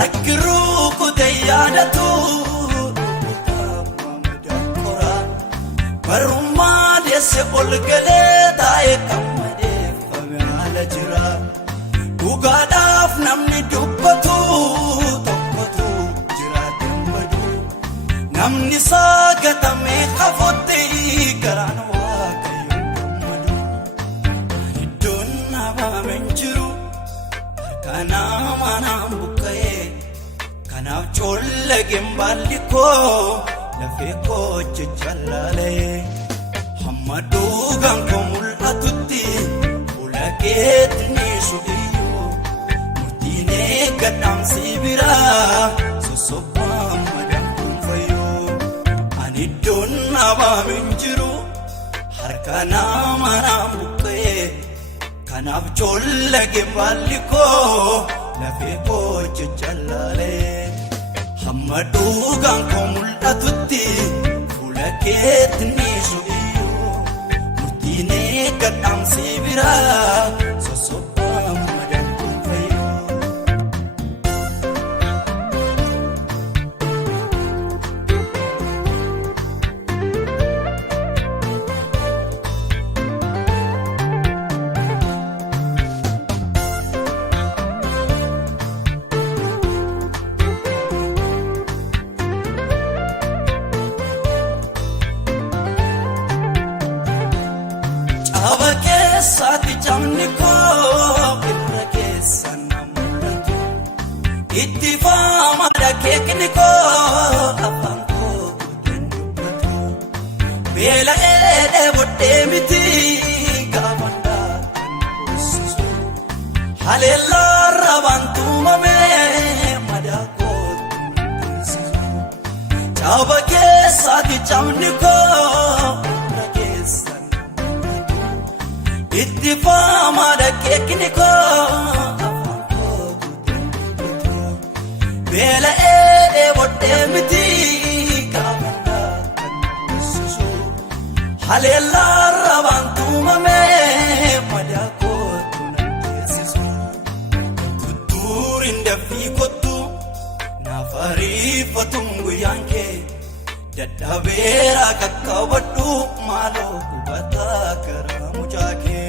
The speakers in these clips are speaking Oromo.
Akiruku deyadatu Madakora Baruma dese olgale Dae kamade Famala jira Ugadaf namni dubbatu Tokkatu jira dembadu Namni sagatame khafote Garan wakayon kammadu Idun naba menjiru Kana manam bukaye Kanaaf cholle gemballi ko lafe ko jajjalale hamma duugan ko mul'atutti fuula keetti subiyo murtiine gadhaamsi bira sosobaa madaan kun fayyo ani iddoon nabaamin jiru harka nama naan buqqee kanaaf cholle gemballi ko lafe ko jajjalale hamma duugan ko mul'atutti fuula keetti subiyo murtiine gadhaamsi bira sosobaa madaan kun fayyo Abakesati jamni ko irra keessa namulatu itti faama dhakeekni ko afaan ko dubbatu beela eedhee bodhee miti gaafadha kan goosisu haleellaa rabaan tuumame madaa koo tuumsisu abakesati jamni ko irra keessa itti faama dhakeekni ko afaan koo dubbatu beela eedhee bodhee miti gaafadha kan goosisu haleellaa rabaan tuumame madaa koo tuumsisu tuttuuriin dafii kottu naaf ariifatuun guyyaan kee dadhabeera kakkabadhu maaloo hubataa karaa mucaa kee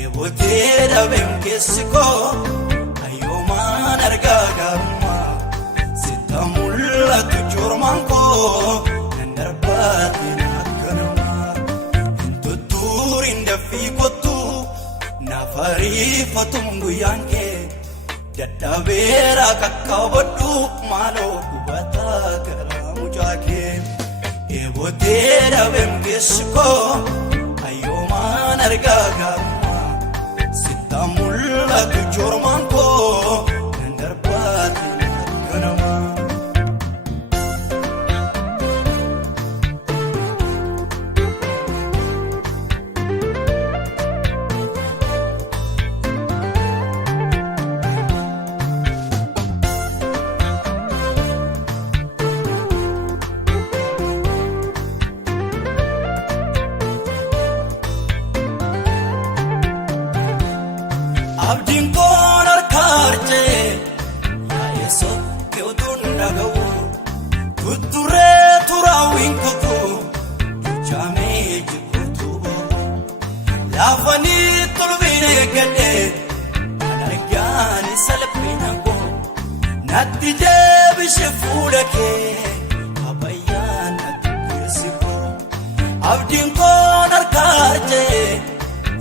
eebotee dhabeem keessi koo ayyoomaan argaa gaarummaa sitta mul'atu joormaan koo nan darbaatiin akka namaa hin tuttuuriin dafii kottu naaf ariifatuun guyyaan kee dadhabeera kakkabadhu maaloo hubataa karaa mucaa kee eebotee dhabeem keessi koo ayyoomaan argaa gaarummaa sitta mul'atu joormaan koo nan darbaatiin akka namaa abdiin koon harkaarjee yaa'ee sokkee utuun dhaga'u tutturee turaawwiin kutu jaamee jikuutu laafanii tulbiin eeggadhee kan argaani salphina koo natti deebishe fuula kee abayyaan natti keessi koo abdiin koon harkaarjee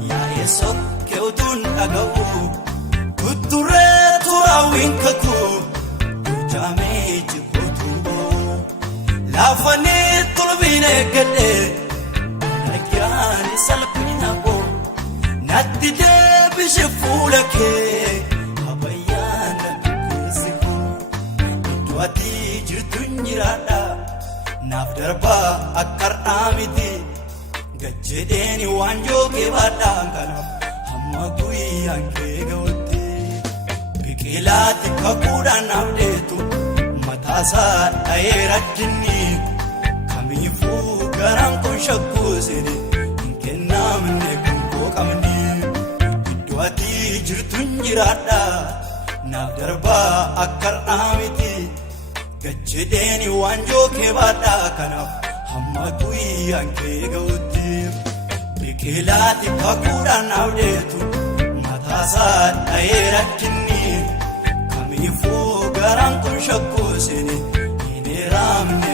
yaa'ee sokkee utuun dhaga'u tutturee turaawwiin kutu jaamee jikuutu laafanii tulbiin eeggadhee kan argaani salphina koo ishee fuula kee habayyaan keessa iddoo ati jirtu jiraadha naaf darbaa akka har'aa miti gajjedheeni waan jookee baadhaan kanaaf hamma guyyaan kee ga'utti biqilaatti kakuudhaan naaf deetu mataasaa dha'ee rajjinni kamiifuu garaan kun shakkuusini hin kennamne kun koo qabni iddoo ati jirtu jiraadha naaf darbaa akka har'aa miti gajjedheeni waan jookee baadhaa kanaaf hamma guyyaan kee ga'utti biqilaatti kakuudhaan naaf deetu mataasaa dha'ee rajjinni kamiifuu garaan kun shakkuusini hin eeramne